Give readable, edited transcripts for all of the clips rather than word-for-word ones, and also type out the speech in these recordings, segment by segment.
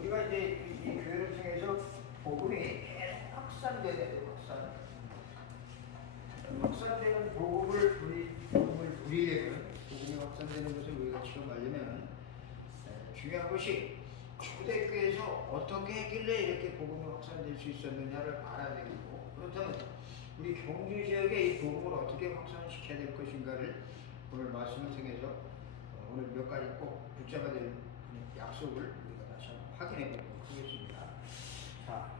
우리가 이제 이 교회를 통해서 복음이 확산되는 확산되는 복음을 누리려면 복음이 확산되는 것을 우리가 체험하려면 중요한 것이 초대교회에서 어떻게 했길래 이렇게 복음이 확산될 수 있었느냐를 알아야 되고, 그렇다면 우리 경주 지역에 이 복음을 어떻게 확산시켜야 될 것인가를 오늘 말씀을 통해서 오늘 몇 가지 꼭 붙잡아야 될 약속을 우리가 다시 한번 확인해 보도록 하겠습니다. 자,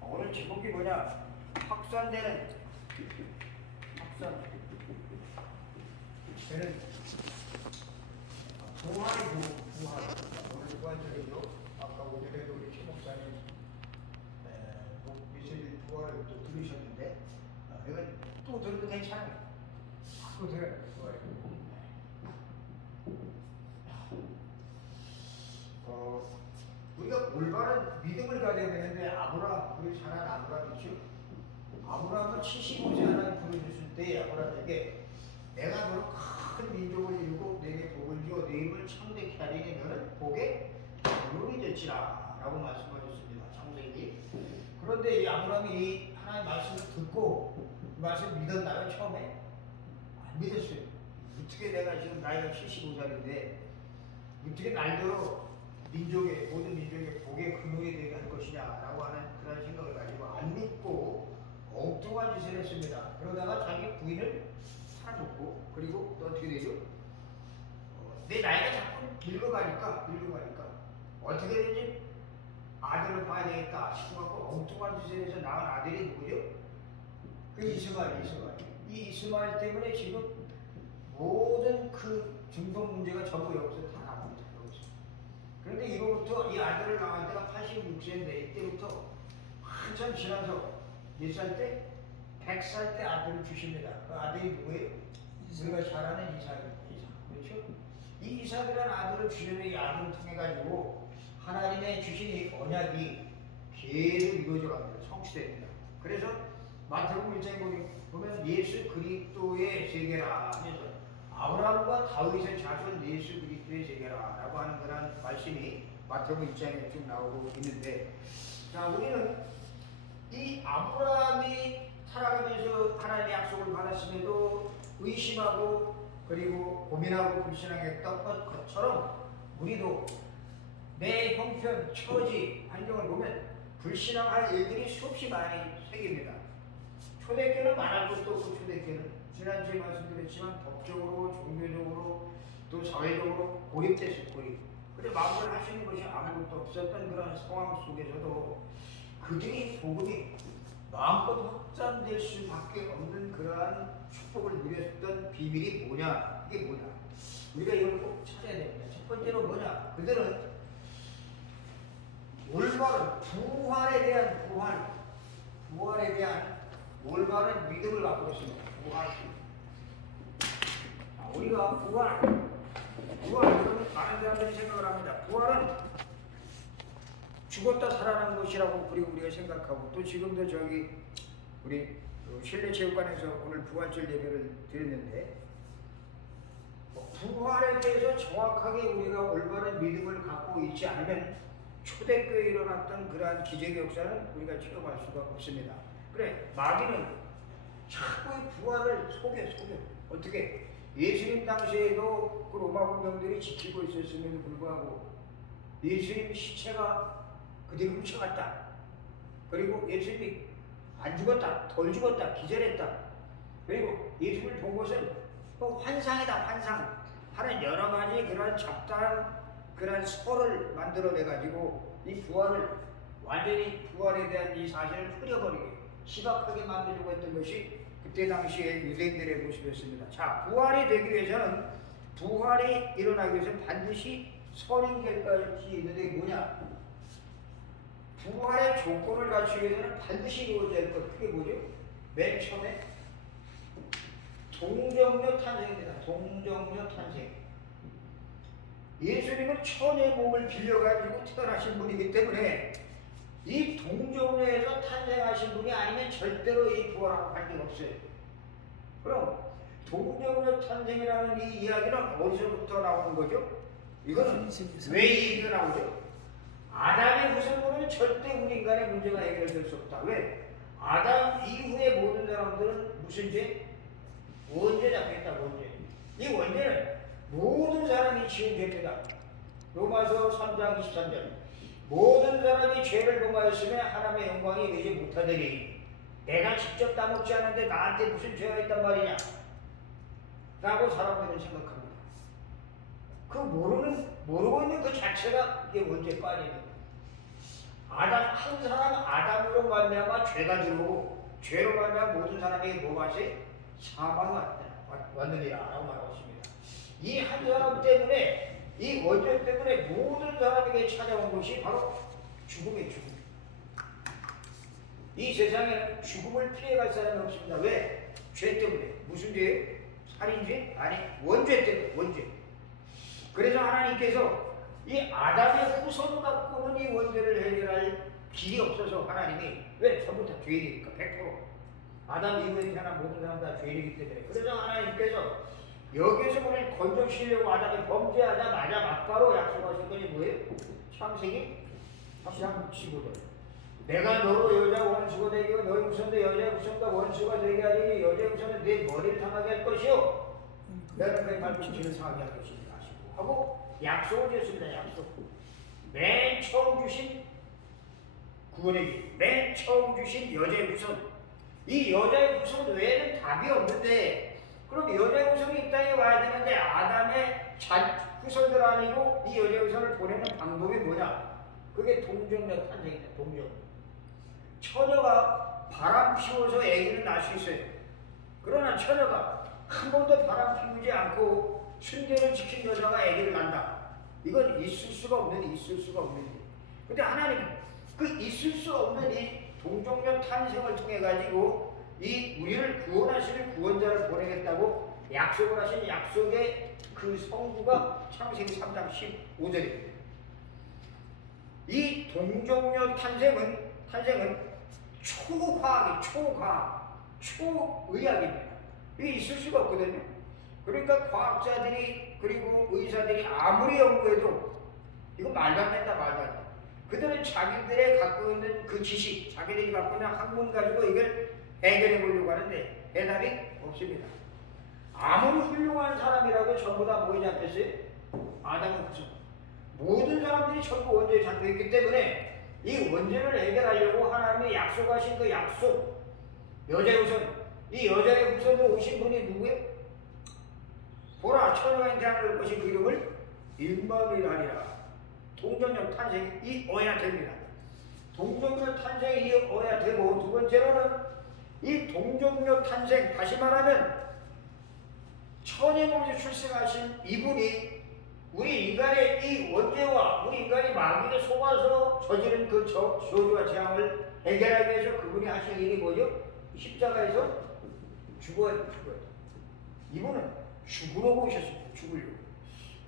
오늘 제목이 뭐냐? 확산. 저는 부활의 부활. 오늘 부활절이죠. 아까 오전에도 우리 최 목사님 미술 부활을 또 들으셨는데, 이건 또 들어도 괜찮아요. 또 들어요. 우리가 올바른 믿음을 가져야 되는데, 우리 잘 아는 아브라함 있죠? 아브라함은 75세 하나님 부르셨을 때 아브라함에게 내가 너를 큰 민족을 이루고 내게 복을 주어 내 힘을 창대케 하리니 너는 복의 근원이 될지라 라고 말씀하셨습니다. 창세기. 그런데 이 아브라함이 이 하나님의 말씀을 듣고 그 말씀을 믿었나요? 처음에? 안 믿었어요. 어떻게 내가 지금 나이가 75살인데 어떻게 날더러 모든 민족의 복의 근원이 되게 할 것이냐 라고 하는 그런 생각을 가지고 안 믿고 엉뚱한 짓을 했습니다. 그러다가 자기 부인을 팔아놓고, 그리고 또 어떻게 되죠? 내 나이가 자꾸 늙어가니까 어떻게 되지? 아들을 봐야 되겠다 싶어갖고 엉뚱한 짓을 해서 낳은 아들이 누구죠? 그 이스마엘. 이 이스마엘 때문에 지금 모든 그 중동 문제가 전부 여기서 다 나옵니다. 그런데 이거부터 이 아들을 낳을 때가 86세인데 이때부터 한참 지나서 몇 살 때? 100살 때 아들을 주십니다. 그 아들이 누구예요? 우리가 잘 아는 이삭. 그렇죠? 이 이삭이라는 아들을 주시는 이 아들을 통해가지고 하나님의 주신 이 언약이 계속 이루어져 갑니다. 성취됩니다. 그래서 마태복음 1장에 보면 예수 그리스도의 세계라 하면서 아브라함과 다윗의 자손 예수 그리스도의 세계라 라고 하는 그런 말씀이 마태복음 1장에 쭉 나오고 있는데, 자, 우리는 이 아브라함이 살아가면서 하나님의 약속을 받았음에도 의심하고 그리고 고민하고 불신앙했던 것처럼 우리도 내 형편, 처지, 환경을 보면 불신앙할 일들이 수없이 많이 생깁니다. 초대교회는 말할 것도 없고, 초대교회는 지난주에 말씀드렸지만 법적으로, 종교적으로, 또 사회적으로 고립됐어요. 그런데 마음을 하시는 것이 아무것도 없었던 그런 상황 속에서도 그들이 복음이 마음껏 확장될 수밖에 없는 그러한 축복을 누렸던 비밀이 뭐냐? 이게 뭐냐? 우리가 이걸 꼭 찾아야 됩니다. 첫 번째로 뭐냐? 그들은 올바른 부활에 대한 올바른 믿음을 갖고 있습니다. 우리가 부활, 그러면 많은 사람들이 생각을 합니다. 부활은 죽었다 살아난 것이라고 그리고 우리가 생각하고, 또 지금도 우리 실내체육관에서 오늘 부활절 예배를 드렸는데, 부활에 대해서 정확하게 우리가 올바른 믿음을 갖고 있지 않으면 초대교회에 일어났던 그러한 기적의 역사는 우리가 체험할 수가 없습니다. 그래, 마귀는 자꾸 부활을 속여. 어떻게? 예수님 당시에도 그 로마 군병들이 지키고 있었음에도 불구하고 예수님 시체가 그대로 훔쳐갔다. 그리고 예수님이 안 죽었다, 덜 죽었다, 기절했다. 그리고 예수님을 본 것은 또 환상이다, 환상 하는 여러 가지 그런 잡다한 그런 설을 만들어내가지고 이 부활을 완전히 부활에 대한 이 사실을 흐려버리게 희박하게 만들려고 했던 것이 그때 당시에 유대인들의 모습이었습니다. 자, 부활이 되기 위해서는, 부활이 일어나기 위해서는 반드시 선행될 것이 있는데 뭐냐? 부활의 조건을 갖추기 위해서는 반드시 이루어져야 할 것, 그게 뭐죠? 맨 처음에 동정녀 탄생입니다. 동정녀 탄생. 예수님은 천의 몸을 빌려가지고 태어나신 분이기 때문에 이 동정녀에서 탄생하신 분이 아니면 절대로 이 부활하고 관계가 없어요. 그럼 동정녀 탄생이라는 이 이야기는 어디서부터 나오는 거죠? 이거는 왜 이 얘기가 나오죠? 아담의 후손으로는 절대 우리 인간의 문제가 해결될 수 없다. 왜? 아담 이후의 모든 사람들은 무슨 죄? 원죄 잡혔다. 원죄. 이 원죄는 모든 사람이 지은 죄입니다. 로마서 3장 23절. 모든 사람이 죄를 범하였으며 하나님의 영광이 되지 못하더니 내가 직접 따먹지 않은데 나한테 무슨 죄가 있단 말이냐? 라고 사람들은 생각합니다. 그 모르고 있는 그 자체가 이게 원죄 빠집니다. 한 사람 아담으로 말미암아 죄가 들어오고 죄로 말미암아 모든 사람에게 뭐가 왔어요? 사망이 왔느니라라고 말하고 있습니다. 이 한 사람 때문에 이 원죄 때문에 모든 사람에게 찾아온 것이 바로 죽음이에요. 죽음. 이 세상에는 죽음을 피해갈 사람이 없습니다. 왜? 죄 때문에. 무슨 죄예요? 살인죄? 아니, 원죄 때문에. 원죄. 그래서 하나님께서 이 아담의 후손 갖고는 이 원죄를 해결할 길이 없어서 하나님이 왜? 전부 다 죄인이니까 100%. 아담 이후에 태어난 모든 사람 다 죄인이기 때문에. 그래서 하나님께서 여기에서 우리를 건져주시려고 아담이 범죄하자마자 막바로 약속하신 것이 뭐예요? 창세기 3장 15절. 내가 너로 여자 원수가 되고 너의 후손도 여자의 후손과 원수가 되게 하리니 여자의 후손은 네 머리를 상하게 할 것이요 너는 그의 발꿈치를 상하게 할 것이라 하시고 하고 약속을 주셨습니다. 약속. 맨 처음 주신 구원의 길, 맨 처음 주신 여자의 후손. 이 여자의 후손 외에는 답이 없는데 그럼 여자의 후손이 이 땅에 와야 되는데 아담의 후손들 아니고 이 여자의 후손을 보내는 방법이 뭐냐? 그게 동정녀 탄생이다. 동정. 처녀가 바람 피워서 아기를 낳을 수 있어요. 그러나 처녀가 한 번도 바람 피우지 않고 순결을 지킨 여자가 아기를 낳는다. 이건 있을 수가 없는 일. 근데 하나님은 그 있을 수 없는 이 동정녀 탄생을 통해 가지고 이 우리를 구원하시는 구원자를 보내겠다고 약속을 하신 약속의 그 성부가 창세기 3장 15절입니다. 이 동정녀 탄생은 초의학입니다. 이게 있을 수가 없거든요. 그러니까 과학자들이 그리고 의사들이 아무리 연구해도 이거 말도 안 된다. 그들은 자기들이 갖고 있는 그 지식, 자기들이 갖고 있는 학문 가지고 이걸 해결해 보려고 하는데 해답이 없습니다. 아무리 훌륭한 사람이라도 전부 다 뭐에 잡혔어요? 아담의 후손. 모든 사람들이 전부 원죄에 잡혀있기 때문에 이 원죄를 해결하려고 하나님이 약속하신 그 약속, 여자의 후손. 이 여자의 후손으로 오신 분이 누구예요? 보라, 처녀가 태어날 것이 그 이름을 임마누엘이라. 동정녀 탄생이 이어야 됩니다. 동정녀 탄생이 이어야 되고 두 번째로는 이 동정녀 탄생, 다시 말하면 처녀 몸에서 출생하신 이분이 우리 인간의 이 원죄와 우리 인간이 마귀에 속아서 저지른 그 저주와 재앙을 해결하기 위해서 그분이 하신 일이 뭐죠? 십자가에서 죽어야. 이분은 죽으려고 오셨습니다.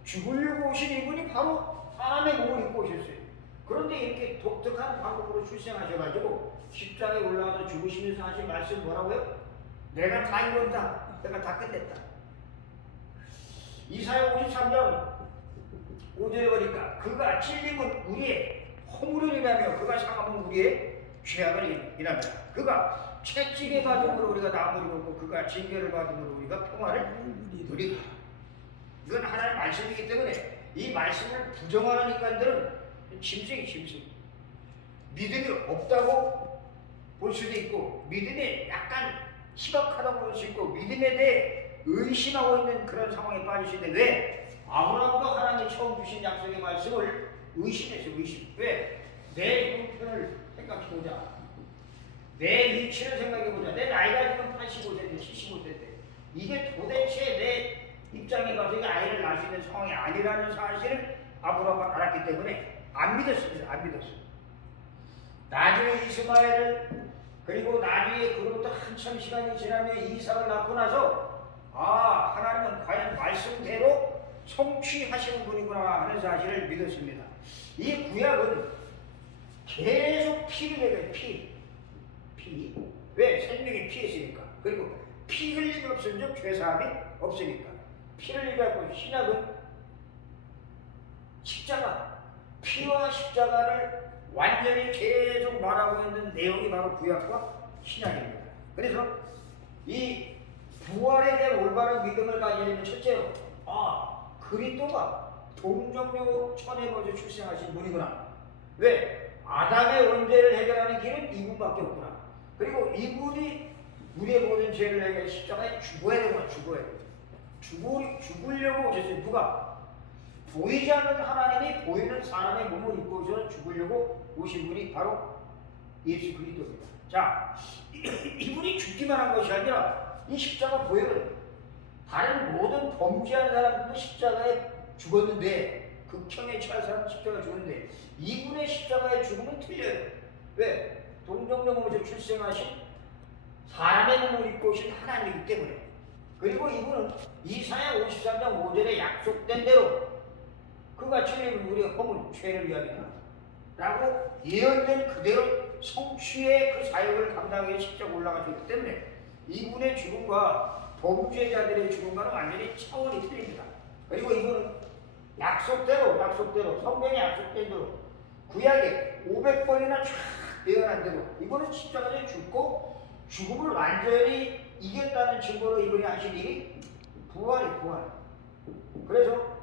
죽으려고 오신 이분이 바로 사람의 몸을 입고 오셨어요. 그런데 이렇게 독특한 방법으로 출생하셔가지고 십자가에 올라가서 죽으시면서 하신 말씀 뭐라고요? 내가 다 이뤘다. 내가 다 끝냈다. 이사야 53장 5절에 보니까 그가 찔림은 우리의 허물이라며 그가 상함은 우리의 죄악을 이라며 그가 채찍에 받음으로 우리가 나무를 먹고 그가 징계를 받음으로 우리가 평화를 누리고. 이건 하나님의 말씀이기 때문에 이 말씀을 부정하는 인간들은 짐승. 믿음이 없다고 볼 수도 있고 믿음이 약간 희박하다고 볼 수 있고 믿음에 대해 의심하고 있는 그런 상황에 빠지시는데 왜? 아브라함도 하나님이 처음 주신 약속의 말씀을 의심했어요. 왜? 내 형편을 생각해보자. 내 위치를 생각해보자. 내 나이가 지금 85세인데 75세인데 이게 도대체 내 입장에 봐서 이게 아이를 낳을 수 있는 상황이 아니라는 사실을 아브라함은 알았기 때문에 안 믿었습니다. 나중에 이스마엘을 그리고 나중에 그로부터 한참 시간이 지나며 이삭을 낳고 나서 하나님은 과연 말씀대로 성취하시는 분이구나 하는 사실을 믿었습니다. 이 구약은 계속 피를 내요. 피. 왜? 생명이 피에 있으니까. 그리고 피 흘림이 없으면 죄사함이 없으니까. 피를 흘리고 신약은 십자가. 피와 십자가를 완전히 계속 말하고 있는 내용이 바로 구약과 신약입니다. 그래서 이 부활에 대한 올바른 믿음을 가지려면 첫째로 그리스도가 동정녀 천의 출생하신 분이구나. 왜? 아담의 원죄를 해결하는 길은 이분밖에 없구나. 그리고 이분이 우리의 모든 죄를 해결해 십자가에 죽어야 되구나. 죽어야 돼. 죽으려고 오셨어요. 누가? 보이지 않는 하나님이 보이는 사람의 몸을 입고 오셔서 죽으려고 오신 분이 바로 예수 그리스도입니다. 자, 이분이 죽기만 한 것이 아니라 이 십자가 보혈은 다른 모든 범죄한 사람들도 십자가에 죽었는데, 극형에 처한 사람 십자가에 죽었는데 이분의 십자가의 죽음은 틀려요. 왜? 동정녀 몸에서 출생하신 사람의 몸을 입고 오신 하나님이기 때문에. 그리고 이분은 이사야 53장 5절에 약속된 대로 그가 주님 우리의 허물 죄를 위함이다 라고 예언된 그대로 성취의 그 사역을 감당하기 위해 십자가 올라가셨기 때문에 이분의 죽음과 범죄자들의 죽음과는 완전히 차원이 틀립니다. 그리고 이분은 약속대로 성경에 약속된 대로 구약에 500번이나 쫙 예언한 대로 이분은 십자가에 죽고 죽음을 완전히 이겼다는 증거로 이분이 하신 일이 부활. 그래서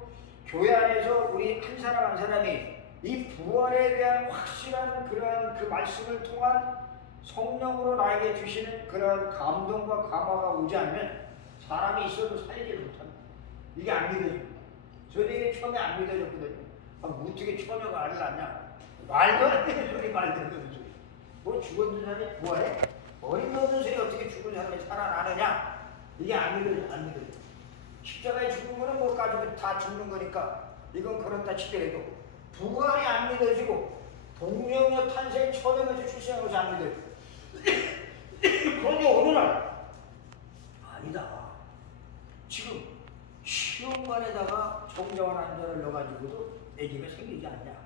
교회 안에서 우리 한 사람 한 사람이 이 부활에 대한 확실한 그러한 그 말씀을 통한 성령으로 나에게 주시는 그러한 감동과 감화가 오지 않으면 사람이 있어도 살리지 못합니다. 이게 안 믿어집니다. 저에게 처음에 안 믿어졌거든요. 어떻게 처녀가 아들 낳냐? 말도 안 되는 소리, 말도 안 되는 소리. 뭐 죽었는 사람이 부활해? 어림없는 소리 어떻게 죽은 사람이 살아나느냐? 이게 안 믿어져. 십자가에 죽은 거는 뭐 가지고 다 죽는 거니까 이건 그렇다 치더라도 부활이 안 믿어지고 동정녀 탄생 처녀에서 출생한 것이 안 믿어지고 그런데 어느 날 아니다. 지금 시험관에다가 정자와 난자를 넣어가지고도 애기가 생기지 않냐.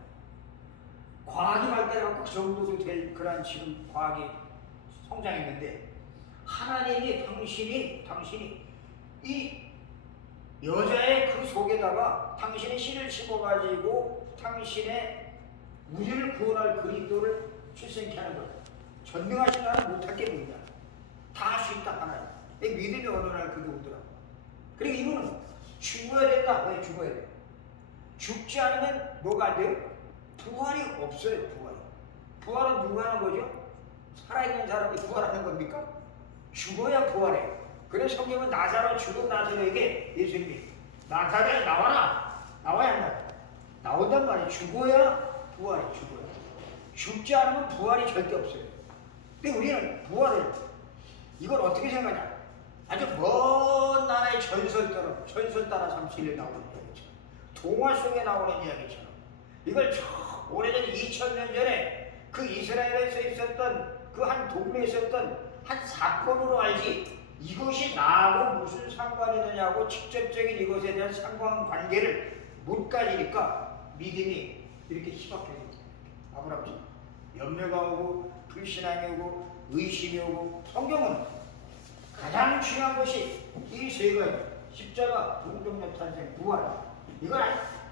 과학이 발달해갖고 그 정도도 될 그런 지금 과학이 성장했는데 하나님이 당신이 이 여자의 그 속에다가 당신의 씨를 심어가지고 당신의 우리를 구원할 그리스도를 출생케 하는 거예요. 전능하신 나는 못할 게 뭐냐. 다 할 수 있다 하나님. 믿음이 어느 날 그게 오더라고. 그리고 이분은 죽어야 된다. 왜 죽어야 돼? 죽지 않으면 뭐가 안 돼요? 부활이 없어요. 부활은 누가 하는 거죠? 살아있는 사람이 부활하는 겁니까? 죽어야 부활해. 그래서 성경은 나사로 죽은 나사로에게 예수님이 나사로야 나와야 한다. 나온단 말이에요. 죽어야 부활해. 죽지 않으면 부활이 절대 없어요. 근데 우리는 부활을 이걸 어떻게 생각하냐? 아주 먼 나라의 전설 따라 37일 나오는 이야기처럼 동화 속에 나오는 이야기처럼 이걸 오래전 2000년 전에 그 이스라엘에서 있었던 그 한 동네에 있었던 한 사건으로 알지 이것이 나하고 무슨 상관이 되냐고 직접적인 이것에 대한 상관관계를 못 가지니까 믿음이 이렇게 희박해져요. 아브라함처럼 염려가 오고 불신앙이 오고 의심이 오고 성경은 가장 중요한 것이 이 세 가지 십자가, 동정녀 탄생, 부활 이걸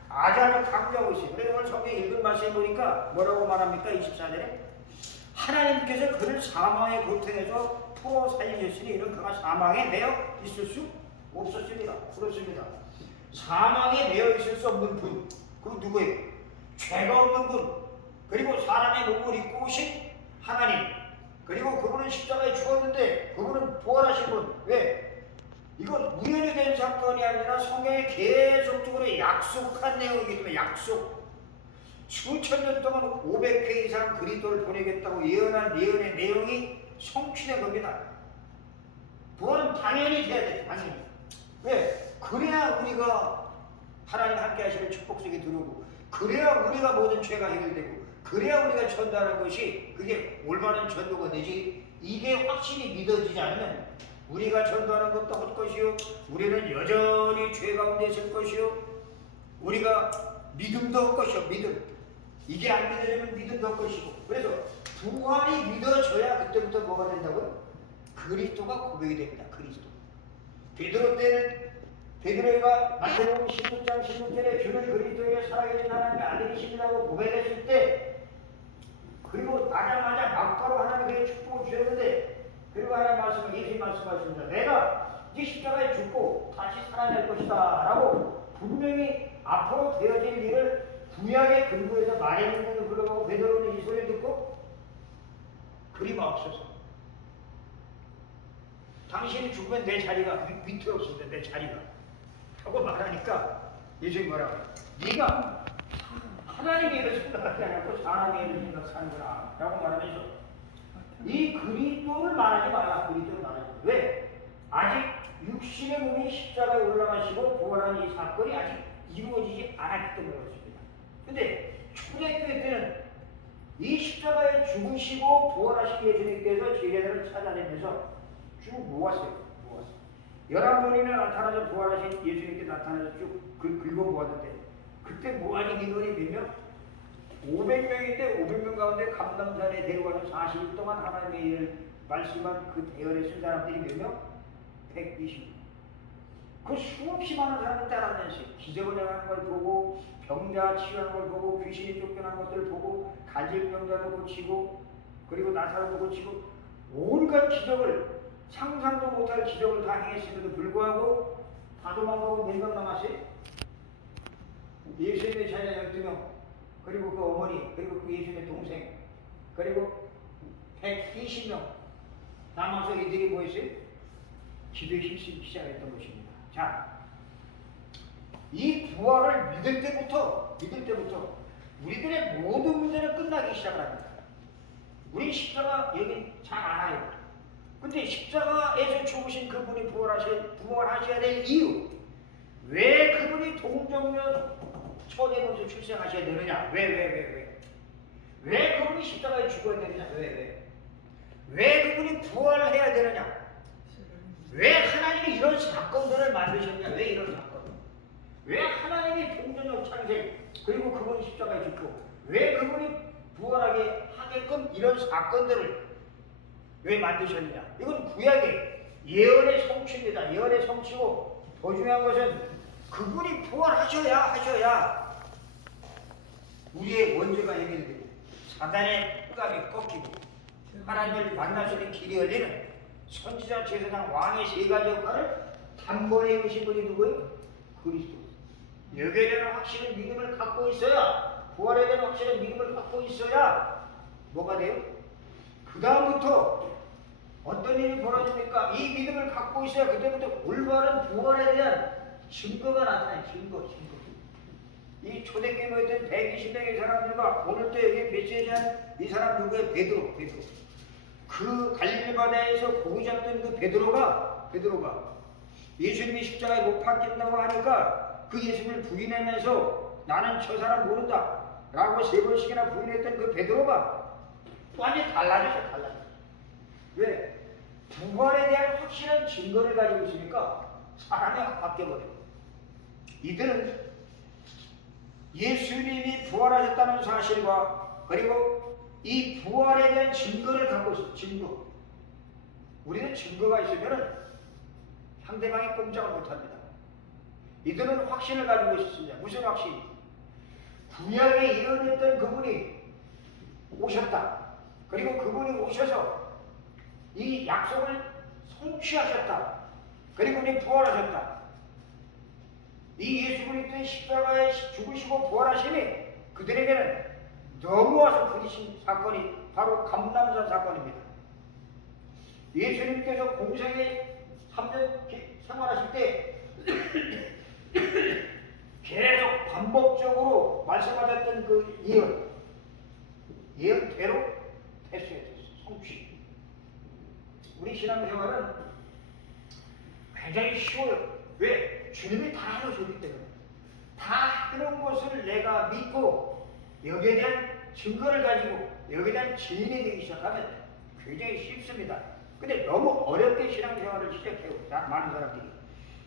아주 강조하고 있어요. 그래서 오늘 성경 읽은 말씀에 보니까 뭐라고 말합니까? 24절에 하나님께서 그를 사망의 고통에서 풀어 살리셨으니 이는 그가 사망에 매여 있을 수 없었습니다. 그렇습니다. 사망에 매여 있을 수 없는 분, 그 누구예요? 죄가 없는 분, 그리고 사람의 몸을 입고 오신 하나님, 그리고 그분은 십자가에 죽었는데 그분은 부활하신 분. 왜? 이건 우연히 된 사건이 아니라 성경에 계속적으로 약속한 내용이기 때문에 약속. 수천 년 동안 500회 이상 그리스도를 보내겠다고 예언한 예언의 내용이 성취된 겁니다. 부활은 당연히 돼야 돼. 당연히. 왜? 그래야 우리가 하나님 함께 하시는 축복 속에 들어오고 그래야 우리가 모든 죄가 해결되고 그래야 우리가 전도하는 것이 그게 올바른 전도가 되지. 이게 확실히 믿어지지 않으면 우리가 전도하는 것도 할 것이요 우리는 여전히 죄 가운데 있을 것이요 우리가 믿음도 할 것이요 믿음. 이게 안 믿어지면 믿음도 할 것이고. 그래서 부활이 믿어져야 그때부터 뭐가 된다고요? 그리스도가 고백이 됩니다. 그리스도. 베드로 때는 베드로가 마태복음 16장 16절에 주는 그리스도의 살아계신 하나님의 아들이시라고 고백했을 때, 그리고 나자마자 막바로 하나님께 축복을 주셨는데, 그리고 하나님 말씀을 예수님 말씀하십니다. 내가 이 십자가에 죽고 다시 살아날 것이다 라고 분명히 앞으로 되어질 일을 구약의 근거에서 말했는데도 불구하고 베드로는 이 소리를 듣고 그리 마옵소서, 당신이 죽으면 내 자리가 밑에 없습니다. 내 자리가 하고 말하니까 예수님이 뭐라고 해요? 네가 하나님의 일을 생각하지 않고 사람의 일을 생각하는구나 라고 말하면서 이 그리스도를 말하지 말라. 그리스도를 말하지 말라. 왜? 아직 육신의 몸이 십자가에 올라가시고 부활하는 이 사건이 아직 이루어지지 않았기 때문에 그렇습니다. 근데 초대교회 때는 이 십자가에 죽으시고 부활하신 예수님께서 제자들을 찾아내면서 쭉 모았어요. 11분이나 나타나서 부활하신 예수님께 나타나서 쭉 긁어모았는데, 그때 모아진 인원이 몇 명? 500명인데 500명 가운데 감람산에 데려가서 40일 동안 하나님의 일을 말씀한 그 대열에 쓴 사람들이 몇 명? 120명. 그 수없이 많은 사람들 따라다녔어요. 기적을 행하는 걸 보고, 병자 치유하는 걸 보고, 귀신이 쫓겨나는 것들을 보고, 간질병자도 고치고, 그리고 나사로도 고치고, 온갖 기적을, 상상도 못할 기적을 다 행했음에도 불구하고 다 도망가고 몇 명 남았어요? 예수님의 자녀 12명, 그리고 그 어머니, 그리고 그 예수님의 동생, 그리고 120명 남아서 이들이 뭐였어요? 기도에 힘쓰기 시작했던 것입니다. 자, 이 부활을 믿을 때부터 우리들의 모든 문제는 끝나기 시작을 합니다. 우리 십자가 여기 잘 알아요. 근데 십자가에서 죽으신 그분이 부활하셔야 될 이유, 왜 그분이 동정녀 초대범에서 출생하셔야 되느냐? 왜 그분이 십자가에 죽어야 되느냐? 왜 그분이 부활해야 되느냐? 왜 하나님이 이런 사건들을 만드셨냐? 왜 이런 사건? 왜 하나님이 동정녀 창생, 그리고 그분이 십자가에 죽고, 왜 그분이 부활하게 하게끔 이런 사건들을 왜 만드셨느냐? 이건 구약의 예언의 성취입니다. 예언의 성취고, 더 중요한 것은 그분이 부활하셔야 우리의 원죄가 해결되고 사단의 흑암이 꺾이고 하나님을 만날 수 있는 길이 열리는 선지자, 제사장, 왕의 세 가지 역할을 단번에 이루신 분이 누구예요? 그리스도. 여기에 대한 확실한 믿음을 갖고 있어야, 부활에 대한 확실한 믿음을 갖고 있어야 뭐가 돼요? 그 다음부터 어떤 일이 벌어집니까? 이 믿음을 갖고 있어야 그때부터 올바른 부활에 대한 증거가 나타나요. 증거. 이 초대교회 모였던 120명의 사람들과 오늘 또 여기 메시지한 이 사람 누구예요? 베드로. 그 갈릴리 바다에서 고기 잡던 그 베드로가 예수님이 십자가에 못 박힌다고 하니까 그 예수님을 부인하면서 나는 저 사람 모른다 라고 3번씩이나 부인했던 그 베드로가 완전히 달라졌어. 왜? 부활에 대한 확실한 증거를 가지고 있으니까 사람이 바뀌어버려요. 이들은 예수님이 부활하셨다는 사실과 그리고 이 부활에 대한 증거를 갖고 있어요. 증거. 우리는 증거가 있으면 상대방이 꼼짝을 못합니다. 이들은 확신을 가지고 있었습니다. 무슨 확신? 구약에 예언했던 그분이 오셨다. 그리고 그분이 오셔서 이 약속을 성취하셨다. 그리고 그분이 부활하셨다. 이 예수 그리스도의 십자가에 죽으시고 부활하시니 그들에게는 넘어와서 부딪힌 사건이 바로 감람산 사건입니다. 예수님께서 공생에 3년 생활하실 때 계속 반복적으로 말씀하셨던 그 예언대로 됐어요. 성취. 우리 신앙생활은 굉장히 쉬워요. 왜? 주님이 다 해놓으셨기 때문에. 다 해놓은 것을 내가 믿고 여기에 대한 증거를 가지고 여기에 대한 증인이 되기 시작하면 굉장히 쉽습니다. 근데 너무 어렵게 신앙생활을 시작해요. 많은 사람들이.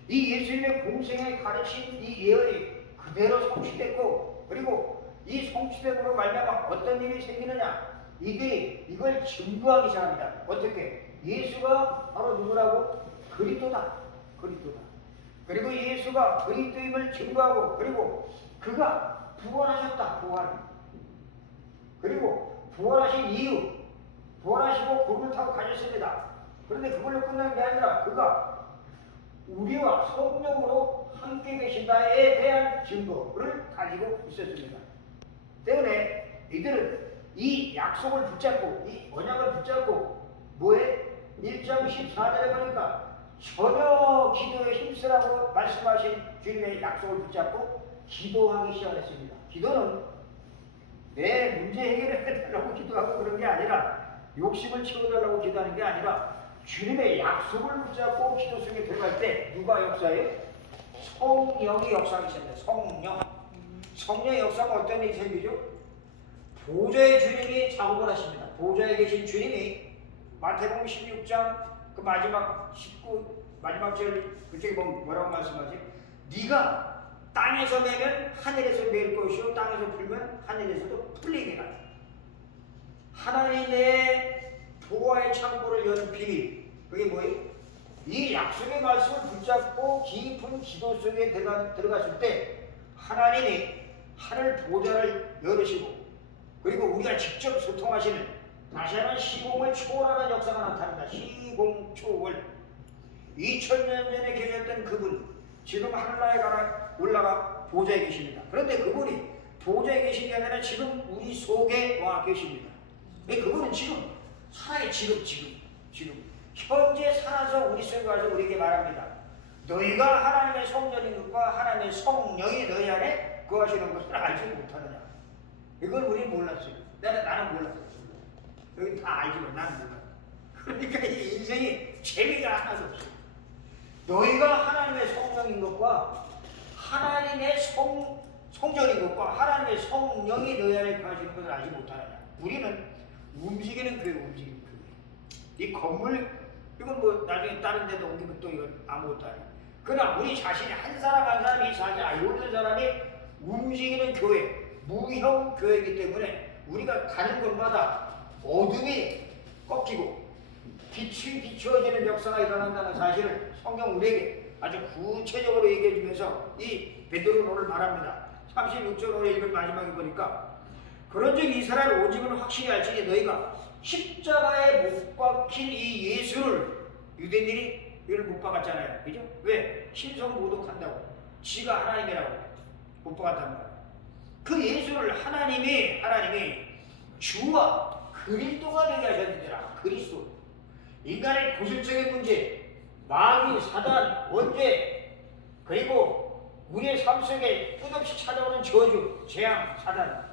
이 예수님의 공생에 가르친 이 예언이 그대로 성취됐고, 그리고 이 성취됨으로 말미암아 어떤 일이 생기느냐? 이들이 이걸 증거하기 시작합니다. 어떻게? 예수가 바로 누구라고? 그리스도다. 그리고 예수가 그리스도임을 증거하고, 그리고 그가 부활하셨다. 부활. 그리고 부활하신 이유, 부활하시고 구름을 타고 가셨습니다. 그런데 그걸로 끝난 게 아니라 그가 우리와 성령으로 함께 계신다에 대한 증거를 가지고 있었습니다. 때문에 이들은 이 약속을 붙잡고, 이 언약을 붙잡고, 뭐에? 1장 14절에 보니까 전혀 기도에 힘쓰라고 말씀하신 주님의 약속을 붙잡고 기도하기 시작했습니다. 기도는 내 문제 해결을 해달라고 기도하고 그런 게 아니라, 욕심을 채워달라고 기도하는 게 아니라, 주님의 약속을 붙잡고 기도 속에 들어갈 때 누가 역사해요? 성령이 역사하기 시작해요. 성령. 성령의 역사가 어떤 일이 생기죠? 보좌의 주님이 작업을 하십니다. 보좌에 계신 주님이 마태복음 16장 그 마지막 19 마지막 절 그쪽에 보면 뭐라고 말씀하지? 네가 땅에서 매면 하늘에서 매일 것이요 땅에서 풀면 하늘에서도 풀리게 하라. 하나님의 보화의 창고를 여는 비밀, 그게 뭐예요? 이 약속의 말씀을 붙잡고 깊은 기도 속에 들어갔을 때 하나님이 하늘 보좌를 열으시고, 그리고 우리가 직접 소통하시는, 다시 한번 시공을 초월하는 역사가 나타납니다. 시공초월. 2000년 전에 계셨던 그분, 지금 하늘나라에 올라가 보좌에 계십니다. 그런데 그분이 보좌에 계신 게 아니라 지금 우리 속에 와 계십니다. 그분은 지금 살아요. 지금 현재 살아서 우리 속에 와서 우리에게 말합니다. 너희가 하나님의 성전인 것과 하나님의 성령이 너희 안에 거하시는 것을 알지 못하느냐. 이걸 우리 몰랐어요. 나는 몰랐어요. 여기 다 알지만 나는 몰랐어요. 그러니까 이 인생이 재미가 하나도 없어요. 너희가 하나님의 성령인 것과 하나님의 성전인 것과 하나님의 성령이 너희 안에 거하시는 것을 알지 못하느냐. 우리는 움직이는 교회, 움직이는 교회. 이 건물, 이건 뭐 나중에 다른 데도 옮기면 또 이건 아무것도 아니에요. 그러나 우리 자신이 한 사람 한 사람이 자신이 알고 있는 사람이 움직이는 교회, 무형 교회이기 때문에 우리가 가는 곳마다 어둠이 꺾이고 빛이 비추어지는 역사가 일어난다는 사실을 성경 우리에게 아주 구체적으로 얘기해 주면서 이 베드로는 오늘 말합니다. 36절 오늘 읽은 마지막에 보니까 그런즉 이스라엘 오직은 확실히 알지니 너희가 십자가에 못 박힌 이 예수를, 유대인들이 이를 못 박았잖아요. 그죠? 왜? 신성 모독한다고. 지가 하나님이라고 못 박았단 말이에요. 그 예수를 하나님이 주와 그리스도가 되게 하셨느니라. 그리스도. 인간의 고질적인 문제, 마귀, 사단, 원죄, 그리고 우리의 삶 속에 끝없이 찾아오는 저주, 재앙, 사단,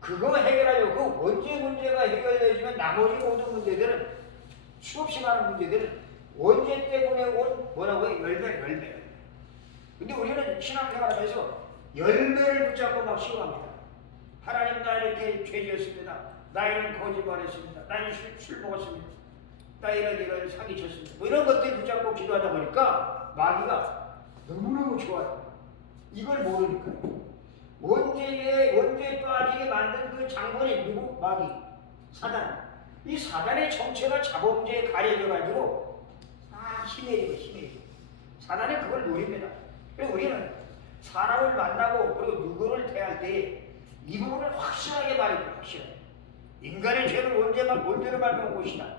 그거 해결하려고 그 원죄 문제가 해결되지만 나머지 모든 문제들은, 수없이 많은 문제들은 원죄 때문에 온 뭐라고요? 열매. 근데 우리는 신앙생활하면서 열매를 붙잡고 막 시험합니다. 하나님, 나 이렇게 죄지었습니다. 나 이런 거짓말했습니다. 나는 술 먹었습니다. 나 이런 사기 쳤습니다. 뭐 이런 것들 붙잡고 기도하다 보니까 마귀가 너무너무 좋아요. 이걸 모르니까요. 원죄에 빠지게 만든 그 장본인 누구? 마귀, 사단. 이 사단의 정체가 자범죄에 가려져가지고 힘해지고 사단은 그걸 노립니다. 그리고 우리는 사람을 만나고 그리고 누구를 대할 때 이 부분을 확실하게 말해줘. 확실하게. 인간의 죄는 원죄로 밟은 곳이다.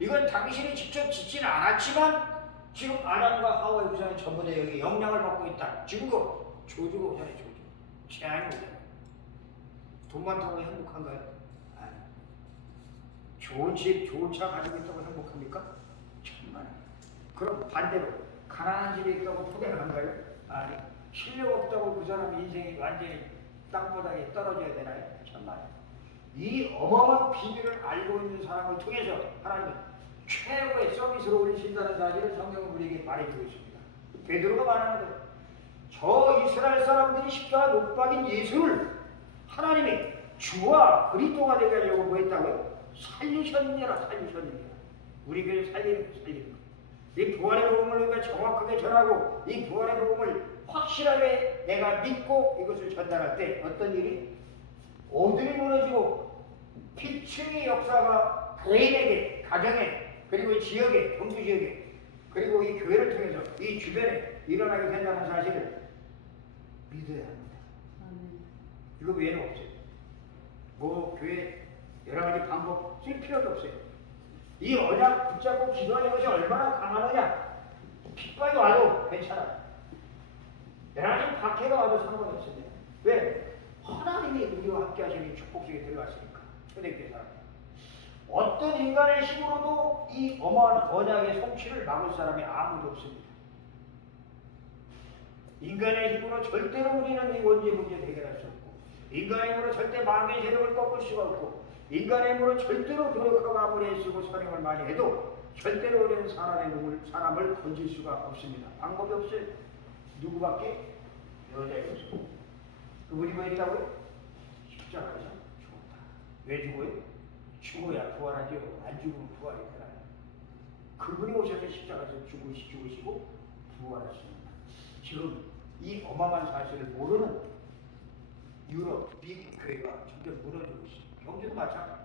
이건 당신이 직접 짓지는 않았지만 지금 아담과 하와의 우상이 전부 다 여기 영향을 받고 있다. 증거. 조주가 오잖아요. 조주. 재앙이 오잖아요. 돈 많다고 행복한가요? 아니. 좋은 집, 좋은 차 가지고 있다고 행복합니까? 정말. 그럼 반대로 가난한 집에 있다고 포기를 한가요? 아니. 실력 없다고 그 사람 인생이 완전히 땅바닥에 떨어져야 되나요? 정말. 이 어마어마한 비밀을 알고 있는 사람을 통해서 하나님은 최고의 서비스를 올리신다는 사실을 성경은 우리에게 말해주고 있습니다. 베드로가 말하는 거예요. 저 이스라엘 사람들이 십자가 못 박인 예수를 하나님이 주와 그리스도가 되게 하려고 뭐 했다고요? 살리셨느니라. 우리 교회 살리는 거. 이 부활의 복음을 우리가 정확하게 전하고 이 부활의 복음을 확실하게 내가 믿고 이것을 전달할 때 어떤 일이? 어둠이 무너지고 빛의 역사가 개인에게, 가정에, 그리고 지역에, 경주 지역에, 그리고 이 교회를 통해서 이 주변에 일어나게 된다는 사실을 믿어야 합니다. 이거 외에는 없어요. 뭐 교회 여러 가지 방법 쓸 필요도 없어요. 이 언약 붙잡고 기도하는 것이 얼마나 강하느냐. 핍박이 와도 괜찮아. 여러 가지 박해가 와도 상관없습니다. 왜? 하나님이 우리와 함께 하시는 축복 속에 들어갔으니까. 초대교회 사람. 어떤 인간의 힘으로도 이 어마어마한 언약의 성취를 막을 사람이 아무도 없습니다. 인간의 힘으로 절대로 우리는 이 원죄 문제를 해결할 수 없고, 인간의 힘으로 절대 마음의 세력을 꺾을 수가 없고, 인간의 힘으로 절대로 노력하고 아무리 애쓰고 선행을 많이 해도 절대로 우리는 사람을 건질 수가 없습니다. 방법이 없어요. 누구밖에? 여자의 모습. 그분이 뭐 했다고요? 십자가에서 죽었다. 왜 죽어요? 죽어야 부활하죠. 안 죽으면 부활이 되나요? 그분이 오셔서 십자가에서 죽으시고 부활하십니다. 지금 이 어마어마한 사실을 모르는 유럽, 미국 교회가 점점 무너지고 있습니다. 경주도 마찬가지.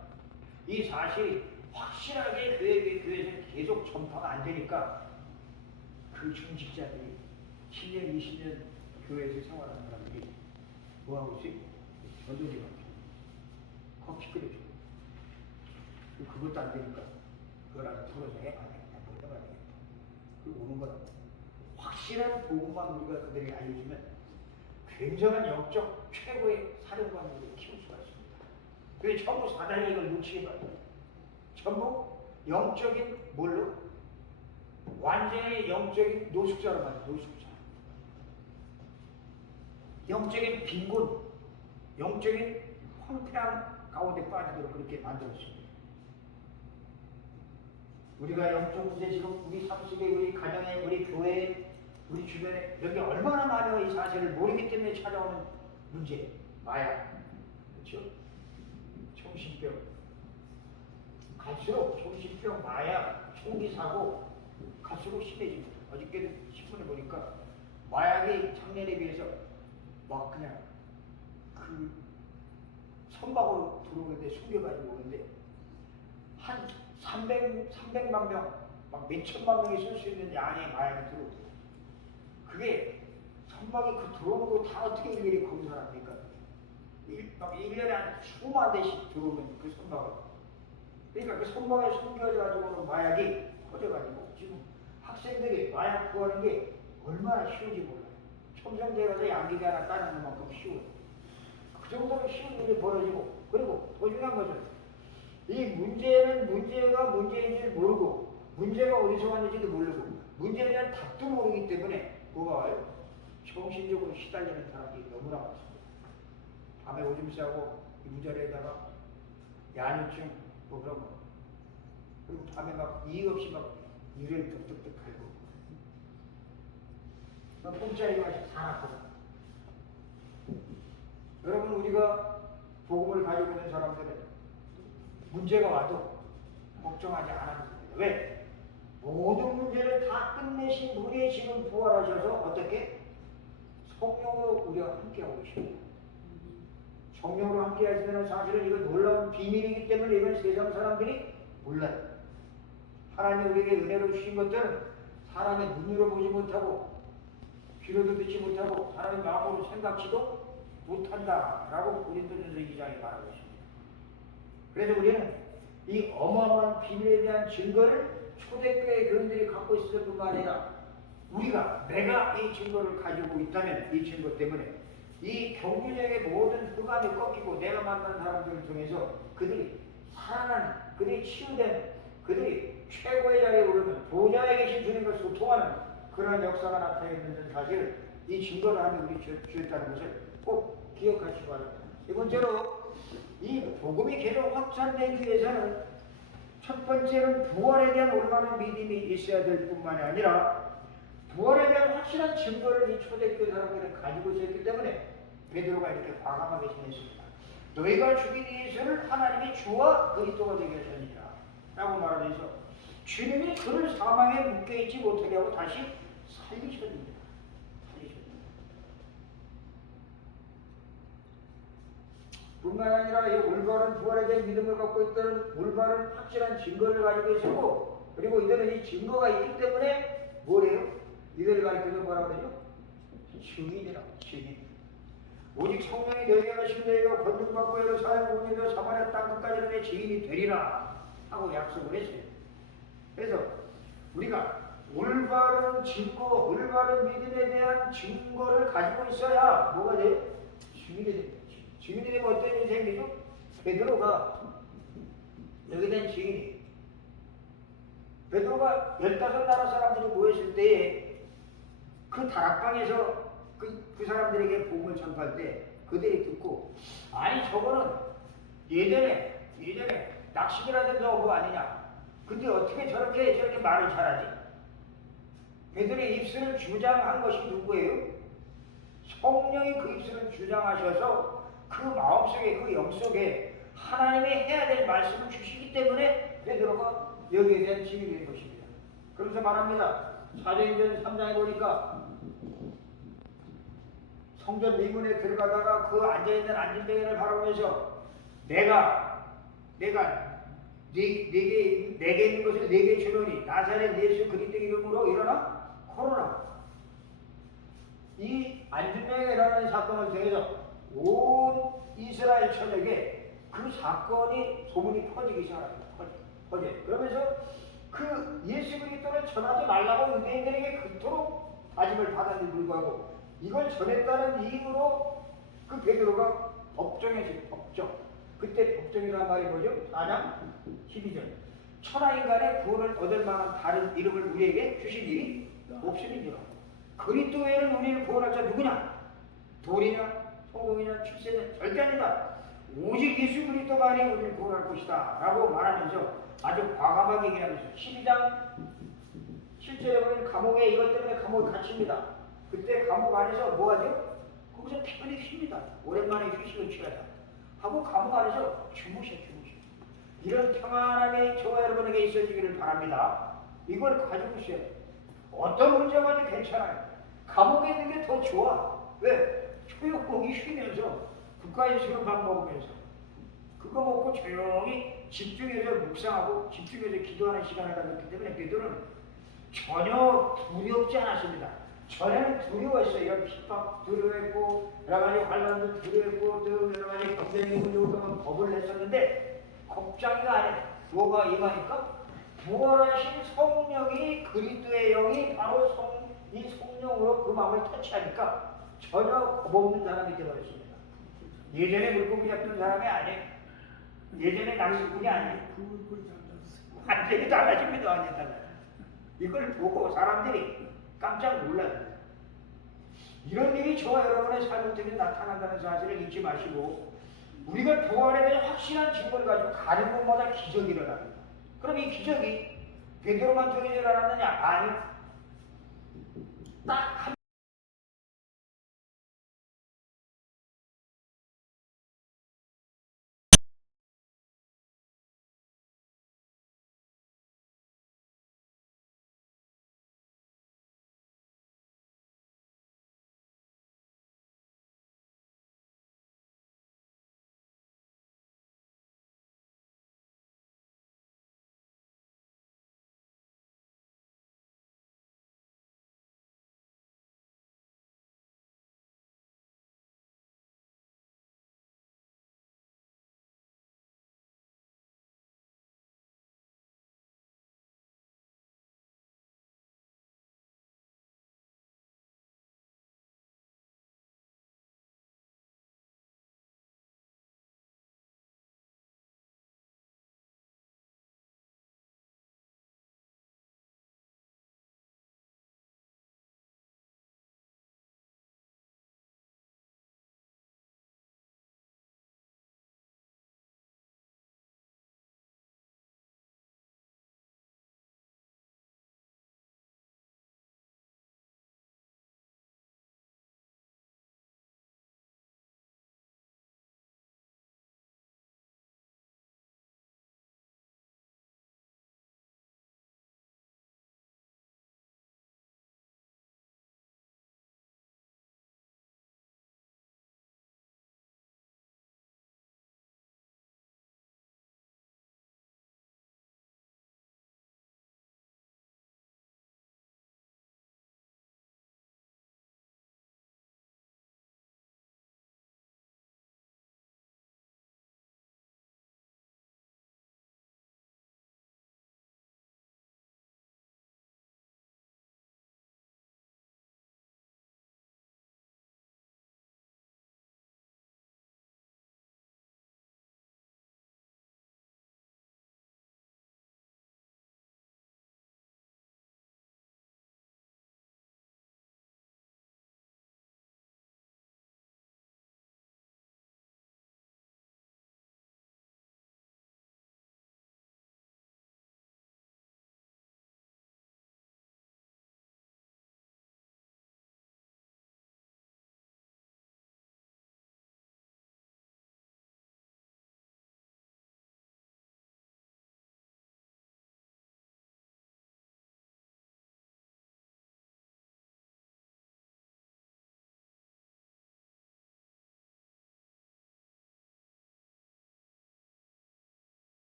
이 사실이 확실하게 교회에서 계속 전파가 안 되니까 그 중직자들이 10년, 20년 교회에서 생활하는 사람들이 뭐하고 있어요? 전도지가 커피 끓여줘. 그것도 안 되니까 그거라도 풀어서 해봐야 되겠다. 뭐 해봐야 되겠다. 그리고 오는 거라고. 확실한 복음만 우리가 그들에게 알려주면 굉장한 영적 최고의 사령관으로 키울 수가 있습니다. 그게 전부 사단이 이걸 놓치게 봐요. 전부 영적인 뭘로? 완전히 영적인 노숙자로 만든 노숙자. 영적인 빈곤, 영적인 황폐함 가운데 빠지도록 그렇게 만들었습니다. 우리가 영적 문제 지금 우리 삶 속에 우리 가정에 우리 교회에 우리 주변에 여기 얼마나 많은 이 사실을 모르기 때문에 찾아오는 문제. 마약, 그렇죠? 정신병. 갈수록 정신병, 마약, 총기 사고 갈수록 심해집니다. 어저께도 신문에 보니까 마약이 작년에 비해서 막 그냥 그 선박으로 들어오는데 숨겨가지고 오는데 한 300만 명, 막 몇천만 명이 쓸 수 있는 양의 마약이 들어오대요. 그게 선박이 그 들어오는 거 다 어떻게 일일이 검사합니까? 막 1년에 한 수만 대씩 들어오면 그 선박을. 그러니까 그 선박에 숨겨져가지고 오는 마약이 커져가지고 지금 학생들이 마약 구하는 게 얼마나 쉬운지 몰라요. 첨성대에 가서 양기기 하나 따는 것만큼 쉬워요. 그 정도로 쉬운 일이 벌어지고, 그리고 더 중요한 것은 이 문제는 문제가 문제인 줄 모르고, 문제가 어디서 왔는지도 모르고, 문제에 대한 답도 모르기 때문에 뭐가 와요? 정신적으로 시달리는 사람들이 너무나 많습니다. 밤에 오줌 싸고 문자리에다가 야뇨증 뭐 그런 거, 그리고 밤에 막 이유 없이 막 유래를 뚝뚝뚝 갈고 뽕짜리 맛이 사납고. 여러분, 우리가 복음을 가지고 있는 사람들은 문제가 와도 걱정하지 않아도 됩니다. 왜? 모든 문제를 다 끝내신 분이 지금 부활하셔서 어떻게? 성령으로 우리와 함께하고 계십니다. 성령으로 함께 하시면 사실은 이건 놀라운 비밀이기 때문에 이건 세상 사람들이 몰라요. 하나님 우리에게 은혜로 주신 것들은 사람의 눈으로 보지 못하고 귀로도 듣지 못하고 사람의 마음으로 생각지도 못한다라고 고린도전서 2장에 말하고 있습니다. 그래서 우리는 이 어마어마한 비밀에 대한 증거를 초대교회 교인들이 갖고 있을 뿐만 아니라 내가 이 증거를 가지고 있다면 이 증거 때문에 이 경륜에게 모든 흑암이 꺾이고 내가 만난 사람들을 통해서 그들이 살아나는, 그들이 치유되는, 그들이 최고의 자리에 오르는 보좌에 계신 주님과 소통하는 그러한 역사가 나타나 있는 사실을 이 증거를 하며 우리 주였다는 것을 꼭 기억하시기 바랍니다. 세 번째로 이 복음이 계속 확산되기 위해서는 첫 번째는 부활에 대한 올바른 믿음이 있어야 될 뿐만이 아니라 부활에 대한 확실한 증거를 이 초대교회 사람들은 가지고 있었기 때문에 베드로가 이렇게 과감하게 전했습니다. 너희가 죽인 예수를 하나님이 주와 그리스도가 되게 하셨느니라 라고 말하면서 주님이 그를 사망에 묶여있지 못하게 하고 다시 살리셨습니다. 뿐만 아니라 이 올바른 부활에 대한 믿음을 갖고 있다는 올바른 확실한 증거를 가지고 있었고, 그리고 이들은 이 증거가 있기 때문에 뭐래요? 이들 가르쳐서 뭐라 그러죠? 증인이라고, 증인. 오직 성령이 너희에게 하시면 너희가 권능받고 예루살렘 공리도 사마리아 땅 끝까지 내 증인이 되리라 하고 약속을 했어요. 그래서 우리가 올바른 증거, 올바른 믿음에 대한 증거를 가지고 있어야 뭐가 돼요? 증인이 됩니다. 증인이 되면 어떤 일이 생기죠? 베드로가 여기에 대한 증인이, 베드로가 15나라 사람들이 모였을 때에 그 다락방에서 그 사람들에게 복음을 전파할 때 그들이 듣고, 아니 저거는 예전에 낚시기라든가 온 거 아니냐, 근데 어떻게 저렇게 말을 잘하지? 베드로의 입술을 주장한 것이 누구예요? 성령이 그 입술을 주장하셔서 그 마음속에, 그 영속에 하나님이 해야 될 말씀을 주시기 때문에 베드로가 여기에 대한 증인이 된 것입니다. 그러면서 말합니다. 사도행전 3장에 보니까 성전 미문에 들어가다가 그 앉아있는 안진뱅이를 바라보면서 내가 내게 있는 것을 내게 주노니 나사렛 예수 그리스도 이름으로 일어나 코로나. 이 안진뱅이라는 사건을 통해서 온 이스라엘 천역에 그 사건이 소문이 퍼지기 시작합니다. 퍼져. 그러면서 그 예수 그리스도를 전하지 말라고 유대인들에게 그토록 다짐을 받았는데 불구하고 이걸 전했다는 이유로 그 베드로가 법정에 법정. 그때 법정이라는 말이 뭐죠? 4장 12절. 천하인간의 구원을 얻을 만한 다른 이름을 우리에게 주신 일이 없음이니라. 그리스도 외에는 우리를 구원할 자 누구냐? 돌이냐? 성공이냐? 출세냐? 절대 아니다. 오직 예수 그리스도만이 우리를 구원할 것이다 라고 말하면서 아주 과감하게 얘기하면서 12장 7절에 보면 감옥에 이것 때문에 감옥에 갇힙니다. 그때 감옥 안에서 뭐하죠? 거기서 편히 쉽니다. 오랜만에 휴식을 취하자 하고 감옥 안에서 주무셔. 이런 평안함이 저와 여러분에게 있어지기를 바랍니다. 이걸 가지고 있어요. 어떤 문제가 와도 괜찮아요. 감옥에 있는 게 더 좋아. 왜? 조용히 쉬면서 국가에서 주는 밥 먹으면서 그거 먹고 조용히 집중해서 묵상하고 집중해서 기도하는 시간을 가졌기 때문에 베드로는 전혀 두렵지 않았습니다. 전에는 두려워했어요. 이런 핍박 두려워했고 여러 가지 환란도 두려워했고 또 여러 가지 경쟁이 문제로 겁을 냈었는데 겁장이가 아니라 뭐가 임하니까 부활하신 성령이 그리스도의 영이 바로 이 성령으로 그 마음을 터치하니까 전혀 겁없는 사람이 되어버렸습니다. 예전에 물고기 잡던 사람이 아니에요. 예전에 낚시꾼이 아니에요. 완전히 달라집니다. 완전히 달라요. 이걸 보고 사람들이 깜짝 놀라요. 이런 일이 저와 여러분의 삶을 통해 나타난다는 사실을 잊지 마시고 우리가 부활에 대한 확실한 증거를 가지고 가는 곳마다 기적이 일어납니다. 그럼 이 기적이 베드로만 통해서 일어났느냐? 아니, 딱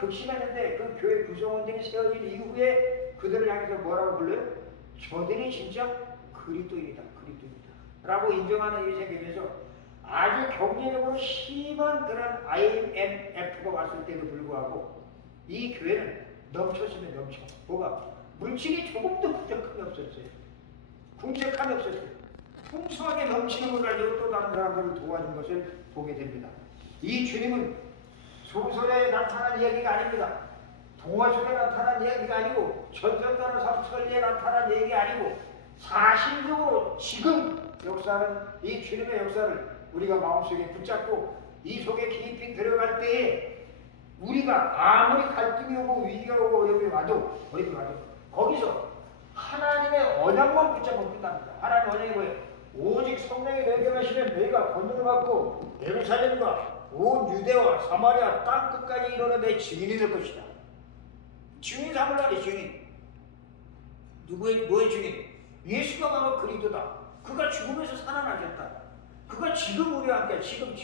극심했는데 그 교회 구성원들이 세워진 이후에 그들을 향해서 뭐라고 불러요? 저들이 진짜 그리스도인이다. 그리스도인이다. 라고 인정하는 일이 생기면서 아주 경제적으로 심한 그런 IMF가 왔을 때도 불구하고 이 교회는 넘쳤으면 넘쳐. 뭐가? 물질이 조금도 부족함이 없었어요. 궁색함이 없었어요. 풍성하게 넘치는 걸 가지고 또 다른 사람들을 도와준 것을 보게 됩니다. 이 주님은 소설에 나타난 이야기가 아닙니다. 동화 속에 나타난 이야기가 아니고 전설가로 삼설리에 나타난 얘기가 아니고 사실적으로 지금 역사는 이 주님의 역사를 우리가 마음속에 붙잡고 이 속에 깊이 들어갈 때에 우리가 아무리 갈등이 오고 위기가 오고 어려움이 와도 거기서 하나님의 언약만 붙잡으면 끝납니다. 하나님의 언약이 뭐예요? 오직 성령이 너에게 하시면 너희가 권능을 받고 예루살렘과 온 유대와 사마리아 땅 끝까지 이르러 내 증인이 될 것이다. 증인 삼으라니 증인. 뭐의 증인? 예수가 바로 그리스도다. 그가 죽음에서 살아나셨다. 그가 지금 우리와 함께 지금